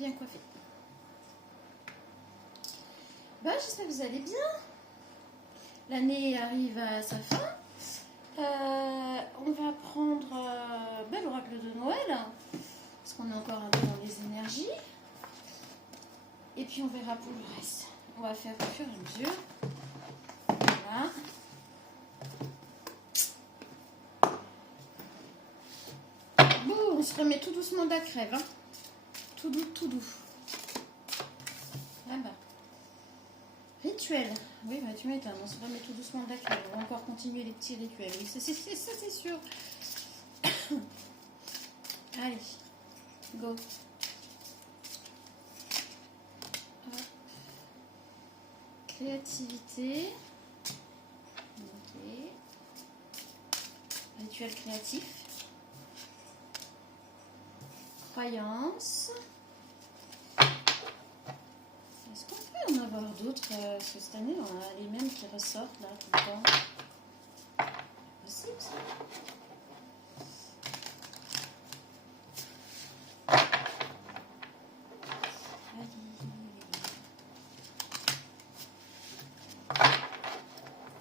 bien coiffé. Bah, j'espère que vous allez bien. L'année arrive à sa fin. On va prendre l'oracle de Noël, parce qu'on est encore un peu dans les énergies. Et puis on verra pour le reste. On va faire au fur et à mesure. Voilà. Bon, on se remet tout doucement de la crève. Hein. Tout doux, tout doux. Voilà. Rituel. Oui, bah tu m'étonnes, on se remet tout doucement de la crève. On va encore continuer les petits rituels. Oui, ça c'est sûr. Allez, go. Hop. Créativité. Ok. Rituel créatif. Croyance. Est-ce qu'on peut en avoir d'autres parce que cette année, on a les mêmes qui ressortent là tout le temps. C'est possible ça.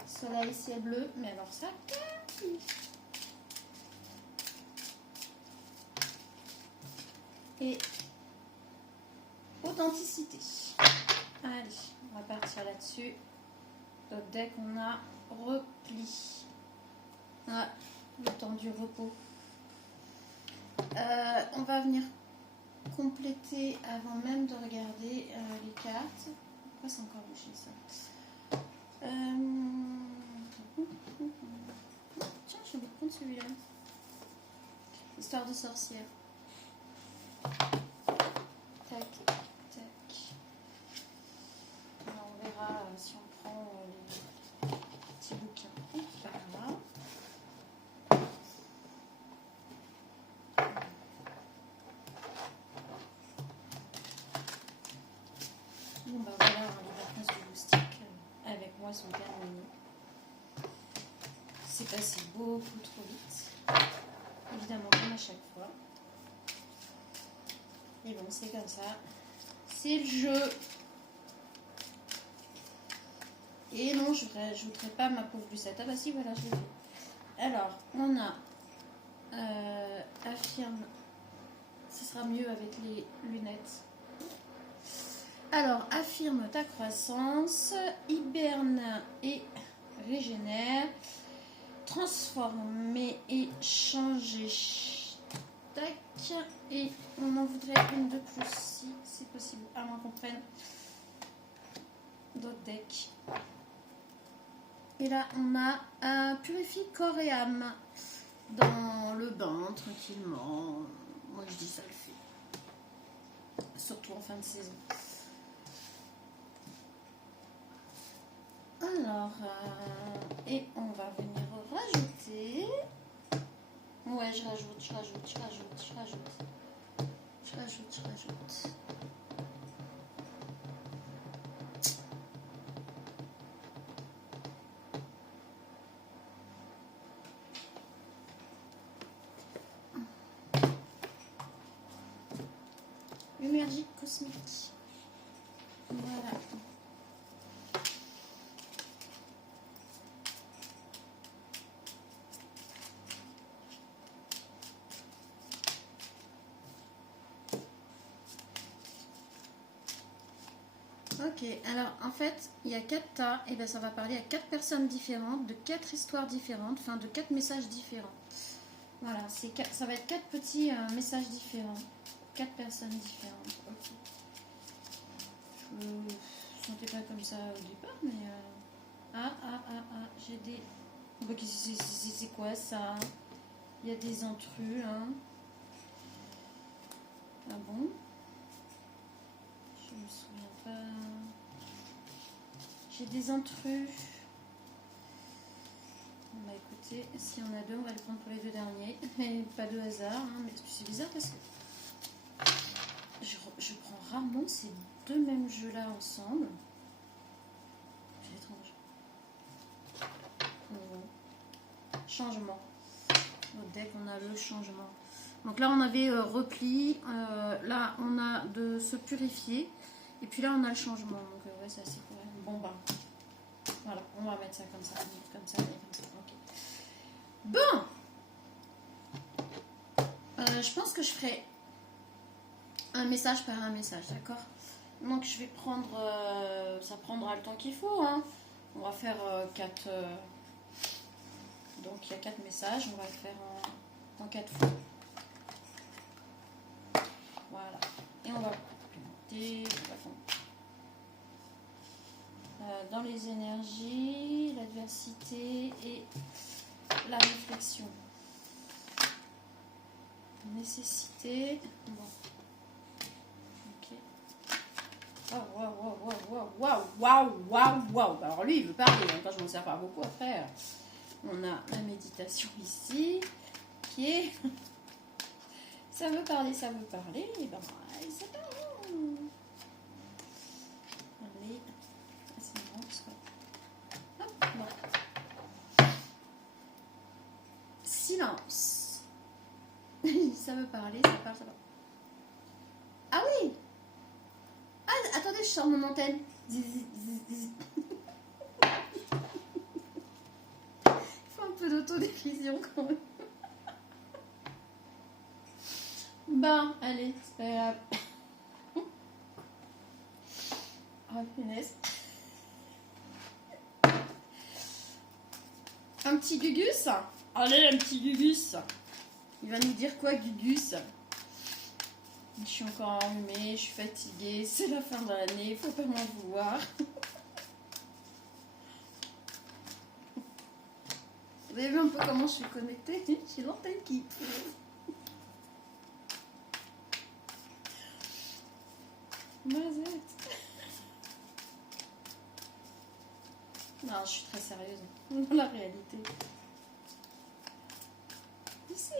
Soleil, ciel bleu, mais alors ça. Et authenticité. Allez, on va partir là-dessus. Donc dès qu'on a repli, le temps du repos, on va venir compléter avant même de regarder les cartes. Pourquoi c'est encore bouché ça? Tiens, j'ai envie de prendre celui-là. Histoire de sorcière. Tac, tac. Alors, on verra si on prend les petits bouquins par là. Bon bah voilà, les vacances du moustique avec moi sont terminées. C'est passé beaucoup trop vite. Évidemment comme à chaque fois. Et bon, c'est comme ça. C'est le jeu. Et non, je ne rajouterai pas ma pauvre Lucette. Ah bah si, voilà, je l'ai vu. Alors, on a affirme. Ce sera mieux avec les lunettes. Alors, affirme ta croissance, hiberne et régénère, transformer et changer. Tac. Et on en voudrait une de plus si c'est possible, à moins qu'on prenne d'autres decks. Et là, on a un purifie corps et âme dans le bain, tranquillement. Moi, je dis ça le fait. Surtout en fin de saison. Alors, et on va venir rajouter. Ouais, je rajoute. Énergie cosmique. Voilà. Ok, alors en fait, il y a 4 tas, et bien ça va parler à 4 personnes différentes, de 4 histoires différentes, enfin de 4 messages différents. Voilà, ça va être 4 petits messages différents, 4 personnes différentes. Ok. Je ne sentais pas comme ça au départ, mais... j'ai des... C'est quoi ça? Il y a des intrus, hein. Ah bon? Je me souviens pas. J'ai des intrus. Bah écoutez, si on a deux, on va le prendre pour les deux derniers. Mais pas de hasard, hein. Mais c'est bizarre parce que je prends rarement ces deux mêmes jeux-là ensemble. C'est étrange. Changement. Au deck, on a le changement. Donc là, on avait repli. Là, on a de se purifier. Et puis là, on a le changement. Donc ouais, ça c'est cool. Bon, bah. Voilà, on va mettre ça comme ça, comme ça, et comme ça. Ok. Bon. Je pense que je ferai un message par un message, d'accord? Donc je vais prendre, ça prendra le temps qu'il faut, hein. On va faire 4, donc il y a 4 messages, on va le faire en 4 fois. Voilà, et on va complémenter, dans les énergies, l'adversité et la réflexion. Nécessité, bon. Waouh. Alors lui, il veut parler. Quand je m'en sers pas beaucoup, après, on a la méditation ici, qui est... ça veut parler, et ben, c'est pas bon. Allez, c'est bon, parce que... Hop, bon. Silence. Ça veut parler, ça parle. Ah oui. Ah, attendez, je sors mon antenne. Il faut un peu d'autodérision quand même. Bon, allez, c'est pas grave. Oh, punaise. Un petit Gugus. Allez, un petit Gugus. Il va nous dire quoi, Gugus? Je suis encore enrhumée, je suis fatiguée, c'est la fin de l'année, faut pas m'en vouloir. Vous avez vu un peu comment je suis connectée? J'ai l'antenne qui... Mazette. Non, je suis très sérieuse dans la réalité. Ici,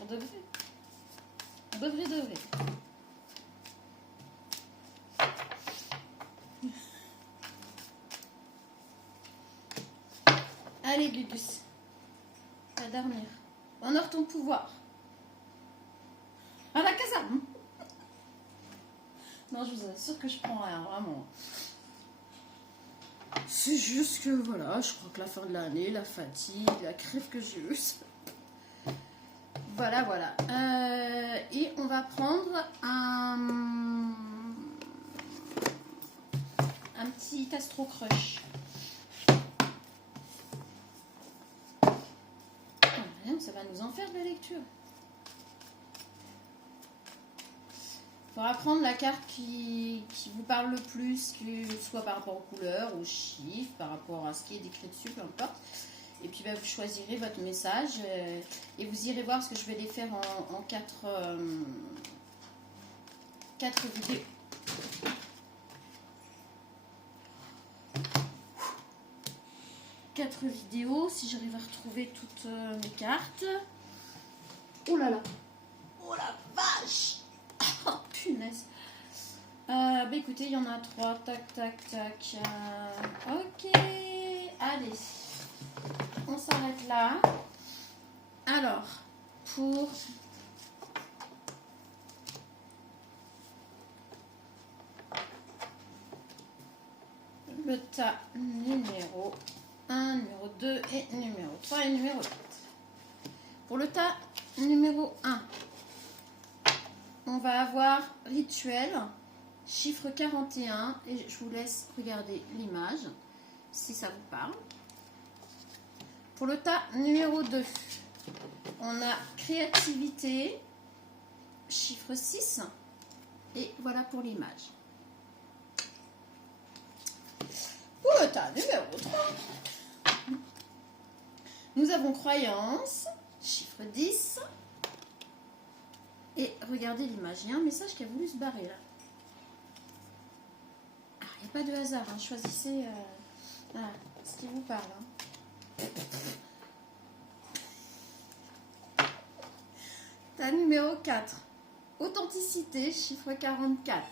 on devrait. On devrait. Allez, Gugus. Va dormir. Honore ton pouvoir. À la caserne. Non, je vous assure que je prends rien, vraiment. C'est juste que, voilà, je crois que la fin de l'année, la fatigue, la crève que j'ai eue. Voilà. Et on va prendre un petit Astro Crush. Ça va nous en faire de la lecture. Il faudra prendre la carte qui vous parle le plus, que soit par rapport aux couleurs, aux chiffres, par rapport à ce qui est décrit dessus, peu importe. Et puis vous choisirez votre message et vous irez voir ce que je vais les faire en 4 vidéos. Quatre vidéos, si j'arrive à retrouver toutes mes cartes. Oh là là. Oh la vache. Oh punaise. Bah écoutez, il y en a 3. Tac. Ok. Allez. On s'arrête là. Alors, pour... le tas numéro 1, numéro 2 et numéro 3 et numéro 4. Pour le tas numéro 1, on va avoir rituel, chiffre 41, et je vous laisse regarder l'image si ça vous parle. Pour le tas numéro 2, on a créativité, chiffre 6, et voilà pour l'image. Pour le tas numéro 3, nous avons croyance, chiffre 10. Et regardez l'image. Il y a un message qui a voulu se barrer là. Ah, il n'y a pas de hasard. Hein. Choisissez ce qui vous parle. Hein. Tas numéro 4. Authenticité, chiffre 44.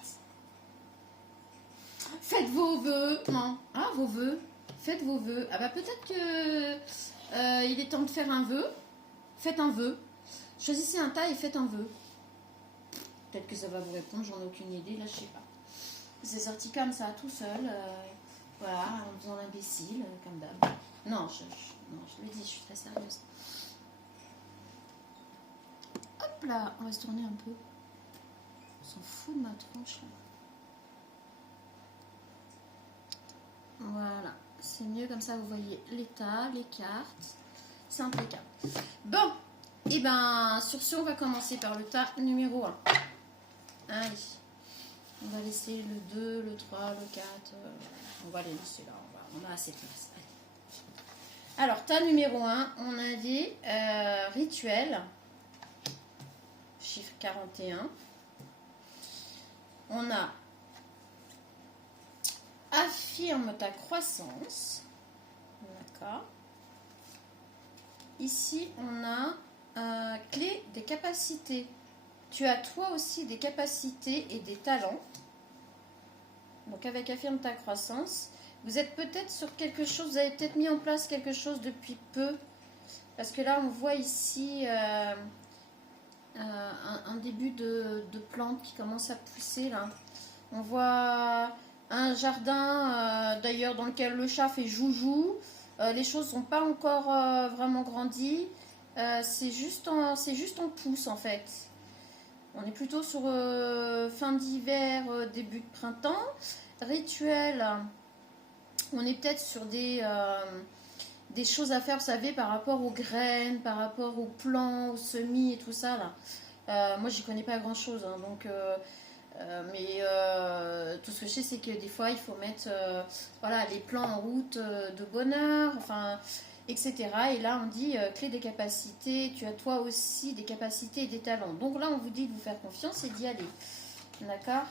Faites vos vœux. Non. Ah, vos vœux. Faites vos vœux. Ah bah peut-être que il est temps de faire un vœu. Faites un vœu. Choisissez un tas et faites un vœu. Peut-être que ça va vous répondre, j'en ai aucune idée, là je sais pas. C'est sorti comme ça, tout seul, voilà, en faisant l'imbécile, comme d'hab. Non, je le dis, je suis très sérieuse. Hop là, on va se tourner un peu. On s'en fout de ma tronche là. Voilà, c'est mieux comme ça, vous voyez l'état, les cartes. C'est impeccable. Bon, et ben sur ce, on va commencer par le tas numéro 1. Allez, on va laisser le 2, le 3, le 4. On va les laisser là, on a assez de place. Allez. Alors, tas numéro 1, on a dit rituel, chiffre 41. On a affirme ta croissance. D'accord. Ici, on a clé des capacités. Tu as toi aussi des capacités et des talents. Donc avec affirme ta croissance, vous êtes peut-être sur quelque chose, vous avez peut-être mis en place quelque chose depuis peu. Parce que là, on voit ici un début de plante qui commence à pousser là. On voit un jardin d'ailleurs dans lequel le chat fait joujou. Les choses n'ont pas encore vraiment grandi. C'est juste en pouce en fait. On est plutôt sur fin d'hiver, début de printemps. Rituel, on est peut-être sur des choses à faire, vous savez, par rapport aux graines, par rapport aux plants, aux semis et tout ça là. Moi, j'y connais pas grand-chose, hein, donc... mais tout ce que je sais, c'est que des fois, il faut mettre voilà, les plans en route de bonheur, enfin, etc. Et là, on dit clé des capacités, tu as toi aussi des capacités et des talents. Donc là, on vous dit de vous faire confiance et d'y aller. D'accord ?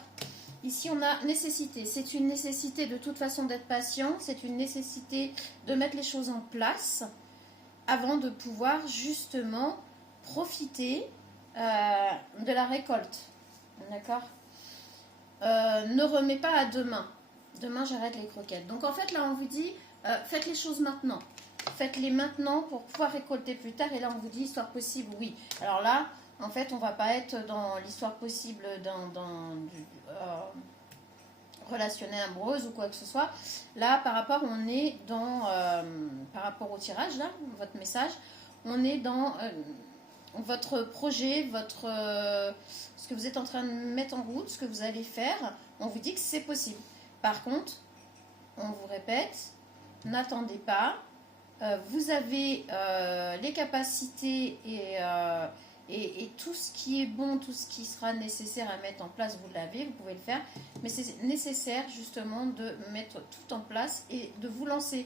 Ici, on a nécessité. C'est une nécessité de toute façon d'être patient, c'est une nécessité de mettre les choses en place avant de pouvoir justement profiter de la récolte. D'accord ? Ne remets pas à demain. Demain, j'arrête les croquettes. Donc, en fait, là, on vous dit, faites les choses maintenant. Faites-les maintenant pour pouvoir récolter plus tard. Et là, on vous dit, histoire possible, oui. Alors là, en fait, on va pas être dans l'histoire possible relationnelle amoureuse ou quoi que ce soit. Là, par rapport, on est dans, par rapport au tirage, là, votre message, on est dans... votre projet, ce que vous êtes en train de mettre en route, ce que vous allez faire, on vous dit que c'est possible. Par contre, on vous répète, n'attendez pas. Vous avez les capacités et tout ce qui est bon, tout ce qui sera nécessaire à mettre en place, vous l'avez, vous pouvez le faire. Mais c'est nécessaire justement de mettre tout en place et de vous lancer.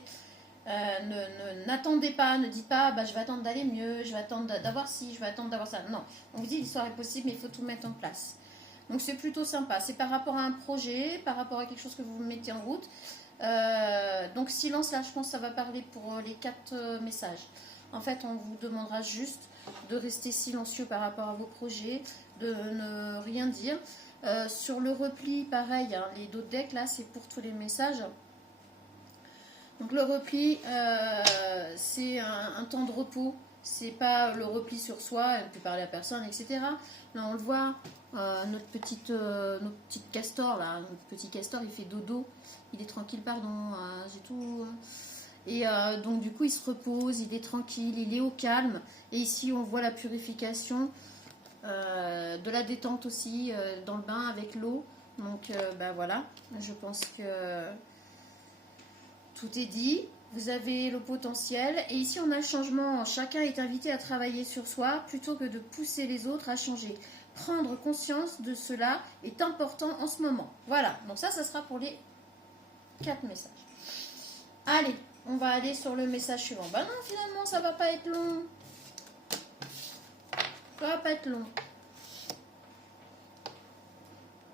N'attendez pas, ne dites pas bah, je vais attendre d'aller mieux, je vais attendre d'avoir ci, je vais attendre d'avoir ça. Non, on vous dit l'histoire est possible, mais il faut tout mettre en place. Donc c'est plutôt sympa. C'est par rapport à un projet, par rapport à quelque chose que vous mettez en route. Donc silence, là je pense que ça va parler pour les 4 messages. En fait, on vous demandera juste de rester silencieux par rapport à vos projets, de ne rien dire. Sur le repli, pareil, hein, les dos de deck, là c'est pour tous les messages. Donc le repli, c'est un temps de repos, c'est pas le repli sur soi, on peut parler à personne, etc. Là on le voit, notre petite castor, là, notre petit castor, il fait dodo, il est tranquille, pardon, j'ai tout... Et donc du coup il se repose, il est tranquille, il est au calme. Et ici on voit la purification, de la détente aussi, dans le bain avec l'eau. Donc bah voilà, je pense que... tout est dit, vous avez le potentiel. Et ici, on a le changement. Chacun est invité à travailler sur soi plutôt que de pousser les autres à changer. Prendre conscience de cela est important en ce moment. Voilà, donc ça sera pour les 4 messages. Allez, on va aller sur le message suivant. Bah non, finalement, ça va pas être long. Ça va pas être long.